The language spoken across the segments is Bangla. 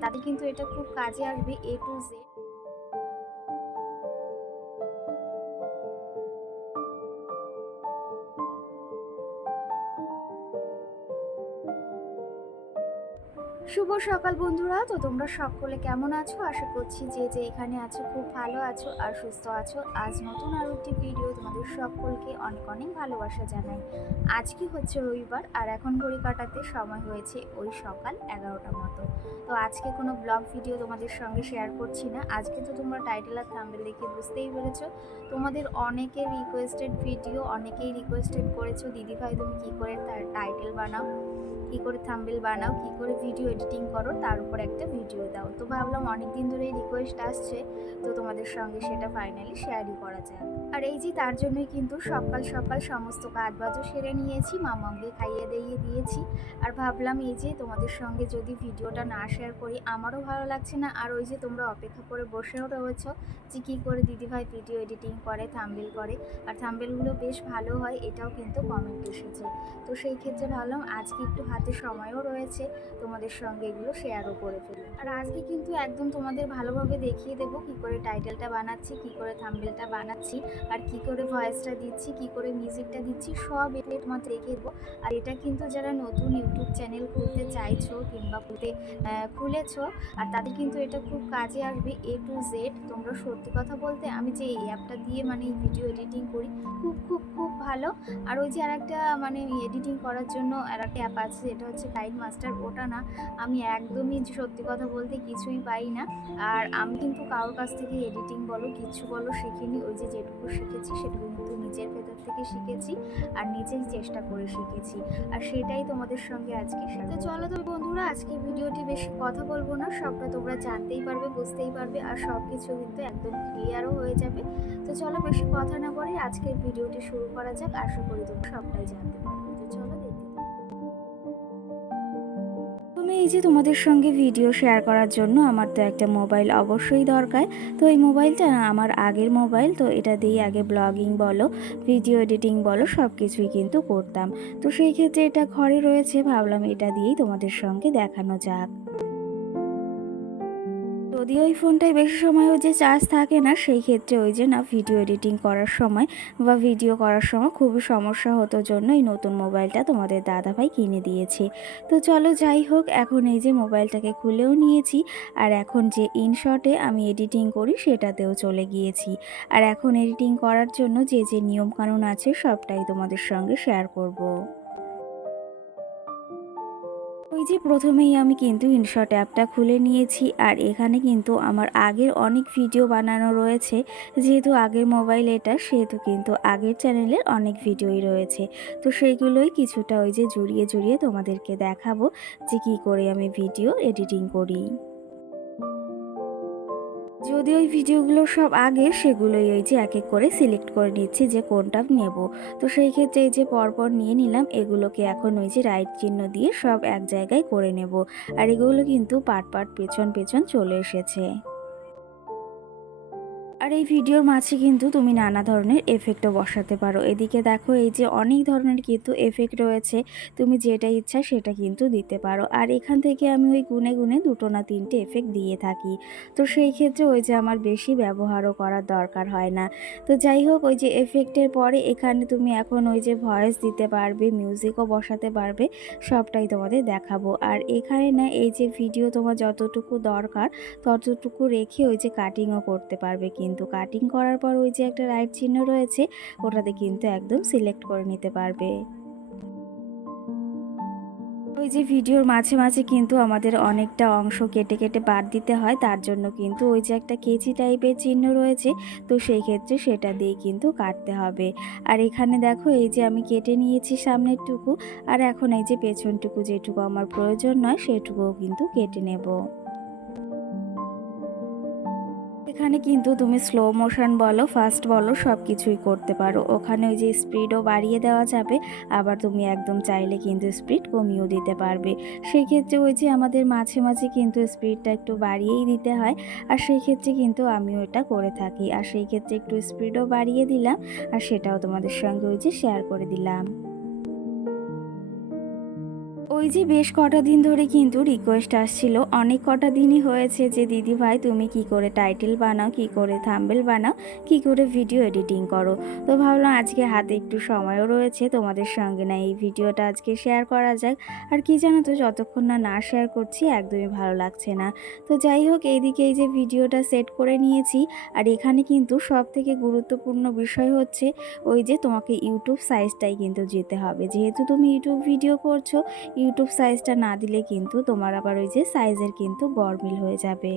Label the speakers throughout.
Speaker 1: তাদের কিন্তু এটা খুব কাজে আসবে এ টু জেড শুভ সকাল বন্ধুরা। তো তোমরা সকলে কেমন আছো? আশা করছি যে যে এখানে আছো, খুব ভালো আছো আর সুস্থ আছো। আজ নতুন আরও একটি ভিডিও তোমাদের সকলকে অনেক অনেক ভালোবাসা জানাই। আজকে হচ্ছে রবিবার আর এখন ঘড়ি কাটাতে সময় হয়েছে ওই সকাল এগারোটার মতো। তো আজকে কোনো ব্লগ ভিডিও তোমাদের সঙ্গে শেয়ার করছি না। আজকে তো তোমরা টাইটেল আর থাম্বেল দেখে বুঝতেই পেরেছ। তোমাদের অনেকের রিকোয়েস্টেড ভিডিও অনেকেই রিকোয়েস্টেড করেছ, দিদিভাই, তুমি কী করে তার টাইটেল বানাও? কী করে থাম্বেল বানাও, কী করে ভিডিও এডিটিং করো, তার উপর একটা ভিডিও দাও। তো ভাবলাম অনেক দিন ধরে এই রিকোয়েস্ট আসছে, তো তোমাদের সঙ্গে সেটা ফাইনালি শেয়ারই করা যায় আর এই যে তার জন্যই কিন্তু সকাল সকাল সমস্ত কাজ বাজও সেরে নিয়েছি মামাকে খাইয়ে দিয়ে দিয়েছি। আর ভাবলাম এই যে তোমাদের সঙ্গে যদি ভিডিওটা না শেয়ার করি, আমারও ভালো লাগছে না। আর ওই যে তোমরা অপেক্ষা করে বসেও রয়েছ যে কী করে দিদিভাই ভিডিও এডিটিং করে থাম্বেল করে। আর থাম্বেলগুলো বেশ ভালো হয়, এটাও কিন্তু কমেন্ট এসেছে। তো সেই ক্ষেত্রে ভাবলাম আজকে একটু হাতে সময়ও রয়েছে, তোমাদের সঙ্গে এগুলো শেয়ারও করে ফেলি। আর আজকে কিন্তু একদম তোমাদের ভালোভাবে দেখিয়ে দেবো কি করে টাইটেলটা বানাচ্ছি, কি করে থাম্বেলটা বানাচ্ছি, আর কি করে ভয়েসটা দিচ্ছি, কি করে মিউজিকটা দিচ্ছি, সব এটা তোমাদের রেখে দেবো। আর এটা কিন্তু যারা নতুন ইউটিউব চ্যানেল খুলতে চাইছো কিংবা খুলতে খুলেছো, আর তাদের কিন্তু এটা খুব কাজে আসবে এ টু জেড তোমরা সত্যি কথা বলতে আমি যে এই অ্যাপটা দিয়ে মানে এই ভিডিও এডিটিং করি, খুব খুব খুব ভালো। আর ওই যে আর একটা মানে এডিটিং করার জন্য আর একটা অ্যাপ আছে যেটা হচ্ছে কাইন মাস্টার ওটা না, আমি একদমই সত্যি কথা বলতে কিছুই পাই না। আর আমি কিন্তু কারোর কাছ থেকে এডিটিং বলো, কিছু বলো শিখিনি। ওই যে যেটুকু শিখেছি, সেটুকু কিন্তু নিজের ভেতর থেকে শিখেছি আর নিজেই চেষ্টা করে শিখেছি। আর সেটাই তোমাদের সঙ্গে আজকে তো চলো তো বন্ধুরা, আজকে ভিডিওটি বেশি কথা বলব না, সবটা তোমরা জানতেই পারবে, বুঝতেই পারবে আর সব কিছু কিন্তু একদম ক্লিয়ারও হয়ে যাবে। তো চলো বেশি কথা না বলে আজকের ভিডিওটি শুরু করা যাক। আশা করি তোমরা সবটাই জানতে পারবে। তুমি এই যে তোমাদের সঙ্গে ভিডিও শেয়ার করার জন্য আমার তো একটা মোবাইল অবশ্যই দরকার। তো এই মোবাইলটা না আমার আগের মোবাইল তো এটা দিয়ে আগে ব্লগিং বলো ভিডিও এডিটিং বলো সব কিছুই কিন্তু করতাম। তো সেই ক্ষেত্রে এটা ঘরে রয়েছে, ভাবলাম এটা দিয়েই তোমাদের সঙ্গে দেখানো যাক। যদি ওই ফোনটায় বেশি সময় ওই যে চার্জ থাকে না, সেই ক্ষেত্রে ওই যে না ভিডিও এডিটিং করার সময় বা ভিডিও করার সময় খুবই সমস্যা হতো জন্য এই নতুন মোবাইলটা তোমাদের দাদাভাই কিনে দিয়েছে তো চলো যাই হোক, এখন এই যে মোবাইলটাকে খুলেও নিয়েছি আর এখন যে ইনশটে আমি এডিটিং করি সেটাতেও চলে গিয়েছি আর এখন এডিটিং করার জন্য যে যে নিয়মকানুন আছে সবটাই তোমাদের সঙ্গে শেয়ার করব। ওই যে প্রথমেই আমি কিন্তু ইনশট অ্যাপটা খুলে নিয়েছি, আর এখানে কিন্তু আমার আগের অনেক ভিডিও বানানো রয়েছে। যেহেতু আগের মোবাইল এটা, সেহেতু কিন্তু আগের চ্যানেলের অনেক ভিডিওই রয়েছে। তো সেইগুলোই কিছুটা ওই যে জুড়িয়ে জুড়িয়ে তোমাদেরকে দেখাবো যে কি করে আমি ভিডিও এডিটিং করি। যদি ওই ভিডিওগুলো সব আগে, সেগুলোই ওই যে এক এক করে সিলেক্ট করে নিচ্ছি যে কোনটা নেব। তো সেই ক্ষেত্রে এই যে পরপর নিয়ে নিলাম, এগুলোকে এখন ওই যে রাইট চিহ্ন দিয়ে সব এক জায়গায় করে নেব। আর এগুলো কিন্তু পাট পাট পেছন পেছন চলে এসেছে। আর এই ভিডিওর মাঝে কিন্তু তুমি নানা ধরনের এফেক্টও বসাতে পারো। এদিকে দেখো, এই যে অনেক ধরনের কিন্তু এফেক্ট রয়েছে। তুমি যেটা ইচ্ছা সেটা কিন্তু দিতে পারো। আর এখান থেকে আমি ওই গুনে গুনে দুটো না তিনটে এফেক্ট দিয়ে থাকি। তো সেই ক্ষেত্রে ওই যে আমার বেশি ব্যবহারও করার দরকার হয় না। তো যাই হোক, ওই যে এফেক্টের পরে এখানে তুমি এখন ওই যে ভয়েস দিতে পারবে মিউজিকও বসাতে পারবে, সবটাই তোমাদের দেখাবো। আর এখানে না, এই যে ভিডিও তোমার যতটুকু দরকার, ততটুকু রেখে ওই যে কাটিংও করতে পারবে কিন্তু। কাটিং করার পর ওই যে একটা রাইট চিহ্ন রয়েছে, ওটাতে কিন্তু একদম সিলেক্ট করে নিতে পারবে। ওই যে ভিডিওর মাঝে মাঝে কিন্তু আমাদের অনেকটা অংশ কেটে কেটে বাদ দিতে হয়, তার জন্য কিন্তু ওই যে একটা কেচি টাইপের চিহ্ন রয়েছে, তো সেই ক্ষেত্রে সেটা দিয়ে কিন্তু কাটতে হবে। আর এখানে দেখো, এই যে আমি কেটে নিয়েছি সামনের টুকু আর এখন এই যে পেছনটুকু যেটুকু আমার প্রয়োজন নয়, সেটুকুও কিন্তু কেটে নেব। এখানে কিন্তু তুমি স্লো মোশন বলো ফাস্ট বলো সব কিছুই করতে পারো। ওখানে ওই যে স্পিডও বাড়িয়ে দেওয়া যাবে, আবার তুমি একদম চাইলে কিন্তু স্পিড কমিয়েও দিতে পারবে। সেই ক্ষেত্রে ওই যে আমাদের মাঝে মাঝে কিন্তু স্পিডটা একটু বাড়িয়েই দিতে হয়, আর সেই ক্ষেত্রে কিন্তু আমিও এটা করে থাকি। আর সেই ক্ষেত্রে একটু স্পিডও বাড়িয়ে দিলাম, আর সেটাও তোমাদের সঙ্গে ওই যে শেয়ার করে দিলাম। ওই যে বেশ কটা দিন ধরে কিন্তু রিকোয়েস্ট আসছিল। অনেক কটা দিনই হয়েছে যে, দিদি ভাই, তুমি কি করে টাইটেল বানাও, কি করে থাম্বেল বানাও, কি করে ভিডিও এডিটিং করো? তো ভাবলাম আজকে হাতে একটু সময়ও রয়েছে, তোমাদের সঙ্গে না এই ভিডিওটা আজকে শেয়ার করা যাক। আর কি জানো তো, যতক্ষণ না না শেয়ার করছি, একদমই ভালো লাগছে না। তো যাই হোক, এইদিকে এই যে ভিডিওটা সেট করে নিয়েছি। আর এখানে কিন্তু সব থেকে গুরুত্বপূর্ণ বিষয় হচ্ছে ওই যে তোমাকে ইউটিউব সাইজটাই কিন্তু যেতে হবে। যেহেতু তুমি ইউটিউব ভিডিও করছ ইউটিউব সাইজটা না দিলে কিন্তু তোমার আবার ওই যে সাইজের কিন্তু গরমিল হয়ে যাবে।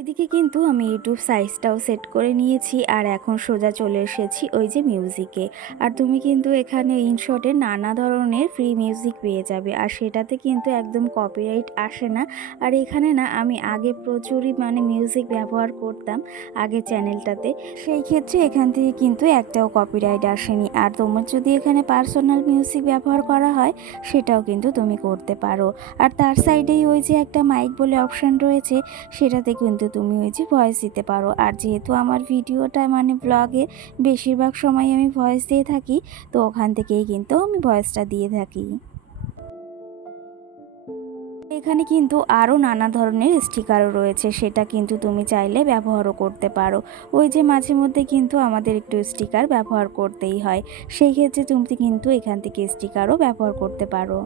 Speaker 1: এদিকে কিন্তু আমি ইউটিউব সাইজটাও সেট করে নিয়েছি আর এখন সোজা চলে এসেছি ওই যে মিউজিকে আর তুমি কিন্তু এখানে ইনশটে নানা ধরনের ফ্রি মিউজিক পেয়ে যাবে আর সেটাতে কিন্তু একদম কপিরাইট আসে না। আর এখানে না আমি আগে প্রচুরই মানে মিউজিক ব্যবহার করতাম আগে চ্যানেলটাতে সেই ক্ষেত্রে এখান থেকে কিন্তু একটাও কপিরাইট আসেনি। আর তোমার যদি এখানে পার্সোনাল মিউজিক ব্যবহার করা হয়, সেটাও কিন্তু তুমি করতে পারো। আর তার সাইডেই ওই যে একটা মাইক বলে অপশান রয়েছে, সেটাতে কিন্তু তুমি ওই যে ভয়েস দিতে পারো। আর যেহেতু আমার ভিডিওটা মানে ব্লগে বেশিরভাগ সময় আমি ভয়েস দিয়ে থাকি, তো ওখান থেকেই কিন্তু আমি ভয়েসটা দিয়ে থাকি। এখানে কিন্তু আরও নানা ধরনের স্টিকারও রয়েছে, সেটা কিন্তু তুমি চাইলে ব্যবহারও করতে পারো। ওই যে মাঝে মধ্যে কিন্তু আমাদের একটু স্টিকার ব্যবহার করতেই হয়, সেই ক্ষেত্রে তুমি কিন্তু এখান থেকে স্টিকারও ব্যবহার করতে পারো।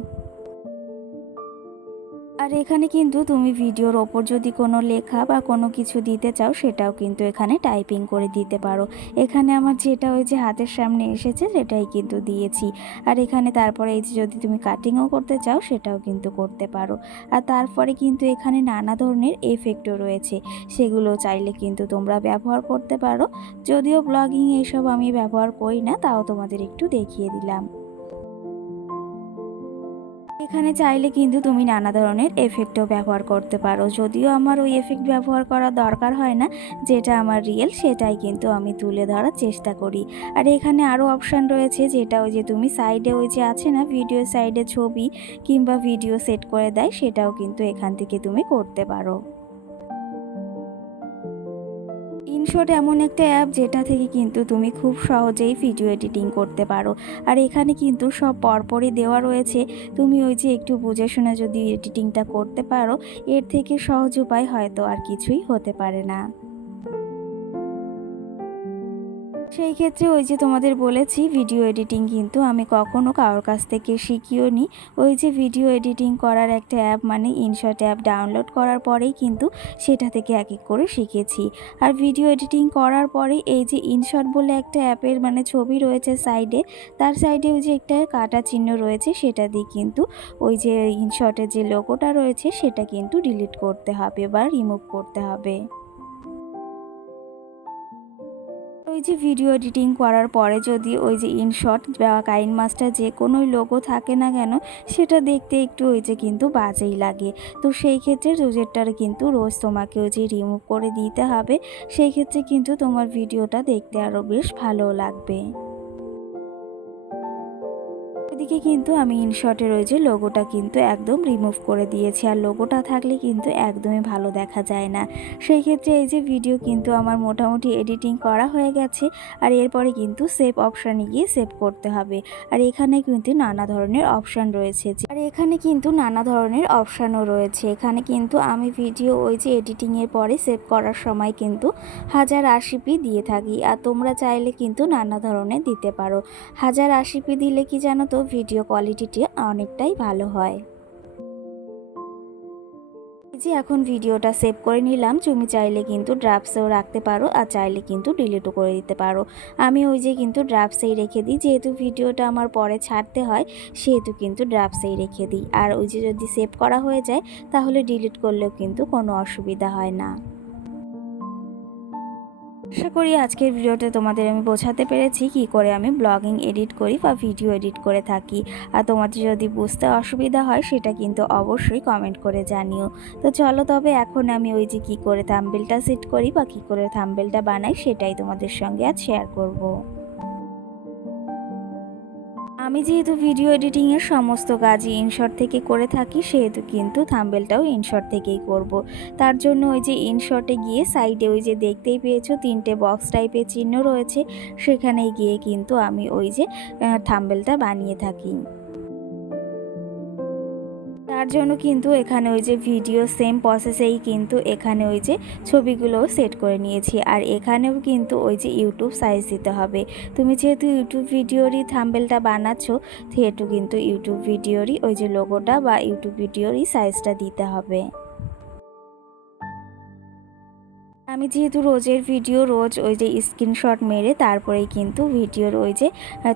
Speaker 1: আর এখানে কিন্তু তুমি ভিডিওর ওপর যদি কোনো লেখা বা কোনো কিছু দিতে চাও, সেটাও কিন্তু এখানে টাইপিং করে দিতে পারো। এখানে আমার যেটা ওই যে হাতের সামনে এসেছে, সেটাই কিন্তু দিয়েছি। আর এখানে তারপরে এই যে যদি তুমি কাটিংও করতে চাও, সেটাও কিন্তু করতে পারো। আর তারপরে কিন্তু এখানে নানা ধরনের এফেক্টও রয়েছে। সেগুলো চাইলে কিন্তু তোমরা ব্যবহার করতে পারো। যদিও ব্লগিং এসব আমি ব্যবহার করি না, তাও তোমাদের একটু দেখিয়ে দিলাম। এখানে চাইলে কিন্তু তুমি নানা ধরনের এফেক্টও ব্যবহার করতে পারো। যদিও আমার ওই এফেক্ট ব্যবহার করা দরকার হয় না, যেটা আমার রিয়েল সেটাই কিন্তু আমি তুলে ধরার চেষ্টা করি। আর এখানে আরও অপশান রয়েছে, যেটা ওই যে তুমি সাইডে ওই যে আছে না ভিডিও সাইডে ছবি কিংবা ভিডিও সেট করে দেয়, সেটাও কিন্তু এখান থেকে তুমি করতে পারো। ইনশট এমন একটা অ্যাপ যেটা থেকে কিন্তু তুমি খুব সহজেই ভিডিও এডিটিং করতে পারো। আর এখানে কিন্তু সব পরপরই দেওয়া রয়েছে। তুমি ওই যে একটু বুঝে শুনে যদি এডিটিংটা করতে পারো, এর থেকে সহজ উপায় হয়তো আর কিছুই হতে পারে না। সেই ক্ষেত্রে ওই যে তোমাদের বলেছি ভিডিও এডিটিং কিন্তু আমি কখনো কারোর কাছ থেকে শিখিও নি ওই যে ভিডিও এডিটিং করার একটা অ্যাপ মানে ইনশট অ্যাপ ডাউনলোড করার পরেই কিন্তু সেটা থেকে এক এক করে শিখেছি। আর ভিডিও এডিটিং করার পরে এই যে ইনশট বলে একটা অ্যাপের মানে ছবি রয়েছে সাইডে তার সাইডে ওই যে একটা কাটা চিহ্ন রয়েছে, সেটা দিয়ে কিন্তু ওই যে ইনশটের যে লোগোটা রয়েছে, সেটা কিন্তু ডিলিট করতে হবে বা রিমুভ করতে হবে। ওই যে ভিডিও এডিটিং করার পরে যদি ওই যে ইনশট বা কাইন মাস্টার যে কোনো লোগো থাকে না কেন, সেটা দেখতে একটু ওই যে কিন্তু বাজেই লাগে। তো সেই ক্ষেত্রে রোজেরটার কিন্তু রোজ তোমাকে ওই যে রিমুভ করে দিতে হবে। সেই ক্ষেত্রে কিন্তু তোমার ভিডিওটা দেখতে আরও বেশ ভালো লাগবে। এদিকে কিন্তু আমি ইনশটের ওই যে লোগোটা কিন্তু একদম রিমুভ করে দিয়েছি। আর লোগোটা থাকলে কিন্তু একদমই ভালো দেখা যায় না। সেই ক্ষেত্রে এই যে ভিডিও কিন্তু আমার মোটামুটি এডিটিং করা হয়ে গেছে, আর এরপরে কিন্তু সেভ অপশানে গিয়ে সেভ করতে হবে। আর এখানে কিন্তু নানা ধরনের অপশান রয়েছে। আর এখানে কিন্তু নানা ধরনের অপশানও রয়েছে। এখানে কিন্তু আমি ভিডিও ওই যে এডিটিংয়ের পরে সেভ করার সময় কিন্তু হাজার আশি পি দিয়ে থাকি। আর তোমরা চাইলে কিন্তু নানা ধরনের দিতে পারো। হাজার আশি পি দিলে কি জানো তো ভিডিও কোয়ালিটিটি অনেকটাই ভালো হয়। যে এখন ভিডিওটা সেভ করে নিলাম, তুমি চাইলে কিন্তু ড্রাফটসেও রাখতে পারো আর চাইলে কিন্তু ডিলিটও করে দিতে পারো। আমি ওই যে কিন্তু ড্রাফটসেই রেখে দিই, যেহেতু ভিডিওটা আমার পরে ছাড়তে হয়, সেহেতু কিন্তু ড্রাফটসেই রেখে দিই। আর ওই যে যদি সেভ করা হয়ে যায়, তাহলে ডিলিট করলেও কিন্তু কোনো অসুবিধা হয় না। আশা করি আজকের ভিডিওতে তোমাদের আমি বোঝাতে পেরেছি কি করে আমি ব্লগিং এডিট করি বা ভিডিও এডিট করে থাকি আর তোমাদের যদি বুঝতে অসুবিধা হয়, সেটা কিন্তু অবশ্যই কমেন্ট করে জানিও তো চলো তবে এখন আমি ওই যে কি করে থাম্বেলটা সেট করি বা কি করে থাম্বেলটা বানাই, সেটাই তোমাদের সঙ্গে আজ শেয়ার করব। আমি যেহেতু ভিডিও এডিটিংয়ের সমস্ত কাজই ইনশর্ট থেকে করে থাকি, সেহেতু কিন্তু থাম্বেলটাও ইনশর্ট থেকেই করব। তার জন্য ওই যে ইনশর্টে গিয়ে সাইডে ওই যে দেখতেই পেয়েছ, তিনটে বক্স টাইপের চিহ্ন রয়েছে সেখানে গিয়ে কিন্তু আমি ওই যে থাম্বেলটা বানিয়ে থাকি তার জন্য কিন্তু এখানে ওই যে ভিডিও সেম প্রসেসেই কিন্তু এখানে ওই যে ছবিগুলো সেট করে নিয়েছি। আর এখানেও কিন্তু ওই যে ইউটিউব সাইজ দিতে হবে। তুমি যেহেতু ইউটিউব ভিডিওরই থাম্বেলটা বানাচ্ছ, সেহেতু কিন্তু ইউটিউব ভিডিওরই ওই যে লোগোটা বা ইউটিউব ভিডিওরই সাইজটা দিতে হবে। আমি যেহেতু রোজের ভিডিও, রোজ ওই যে স্ক্রিনশট মেরে তারপরেই কিন্তু ভিডিওর ওই যে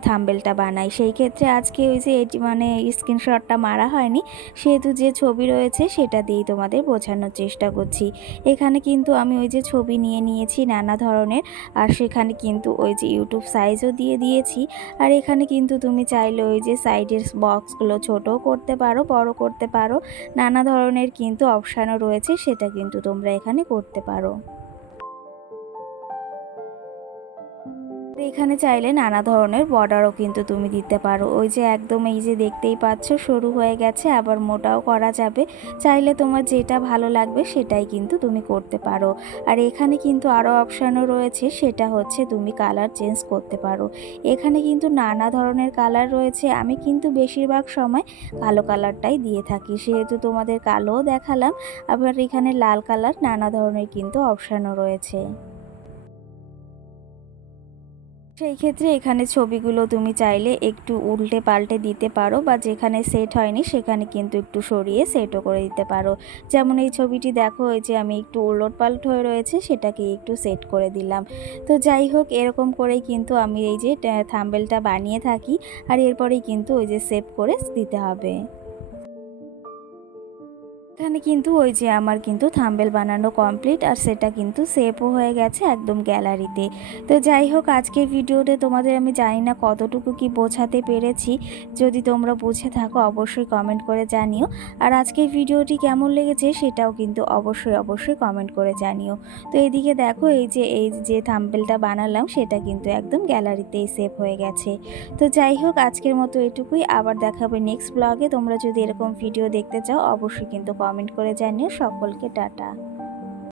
Speaker 1: থাম্বেলটা বানাই। সেই ক্ষেত্রে আজকে ওই যে এটি মানে স্ক্রিনশটটা মারা হয়নি, সেহেতু যে ছবি রয়েছে সেটা দিয়েই তোমাদের বোঝানোর চেষ্টা করছি। এখানে কিন্তু আমি ওই যে ছবি নিয়ে নিয়েছি নানা ধরনের, আর সেখানে কিন্তু ওই যে ইউটিউব সাইজও দিয়ে দিয়েছি। আর এখানে কিন্তু তুমি চাইলে ওই যে সাইডের বক্সগুলো ছোটও করতে পারো বড় করতে পারো, নানা ধরনের কিন্তু অপশানও রয়েছে, সেটা কিন্তু তোমরা এখানে করতে পারো। এখানে চাইলে নানা ধরনের বর্ডারও কিন্তু তুমি দিতে পারো। ওই যে একদম এই যে দেখতেই পাচ্ছ, সরু হয়ে গেছে, আবার মোটাও করা যাবে। চাইলে তোমার যেটা ভালো লাগবে সেটাই কিন্তু তুমি করতে পারো। আর এখানে কিন্তু আরও অপশানও রয়েছে, সেটা হচ্ছে তুমি কালার চেঞ্জ করতে পারো। এখানে কিন্তু নানা ধরনের কালার রয়েছে। আমি কিন্তু বেশিরভাগ সময় কালো কালারটাই দিয়ে থাকি। সেহেতু তোমাদের কালোও দেখালাম, আবার এখানে লাল কালার নানা ধরনের কিন্তু অপশানও রয়েছে। সেই ক্ষেত্রে এখানে ছবিগুলো তুমি চাইলে একটু উল্টে পাল্টে দিতে পারো বা যেখানে সেট হয়নি সেখানে কিন্তু একটু সরিয়ে সেটও করে দিতে পারো। যেমন এই ছবিটি দেখো ওই যে আমি একটু উলট পাল্ট হয়ে রয়েছে সেটাকে একটু সেট করে দিলাম। তো যাই হোক, এরকম করেই কিন্তু আমি এই যে থাম্বেলটা বানিয়ে থাকি আর এরপরেই কিন্তু ওই যে সেভ করে দিতে হবে। এখানে কিন্তু ওই যে আমার কিন্তু থাম্বেল বানানো কমপ্লিট আর সেটা কিন্তু সেভও হয়ে গেছে একদম গ্যালারিতে তো। যাই হোক আজকে ভিডিওতে তোমাদের আমি জানি না কতটুকু কি বোঝাতে পেরেছি। যদি তোমরা বুঝে থাকো, অবশ্যই কমেন্ট করে জানিও। আর আজকে ভিডিওটি কেমন লেগেছে সেটাও কিন্তু অবশ্যই অবশ্যই কমেন্ট করে জানিও। তো এদিকে দেখো, এই যে এই যে থাম্বেলটা বানালাম, সেটা কিন্তু একদম গ্যালারিতেই সেভ হয়ে গেছে। তো যাই হোক, আজকের মতো এটুকুই। আবার দেখাবে নেক্সট ব্লগে তোমরা যদি এরকম ভিডিও দেখতে চাও, অবশ্যই কিন্তু কমেন্ট করে জানিও। সকলকে টাটা।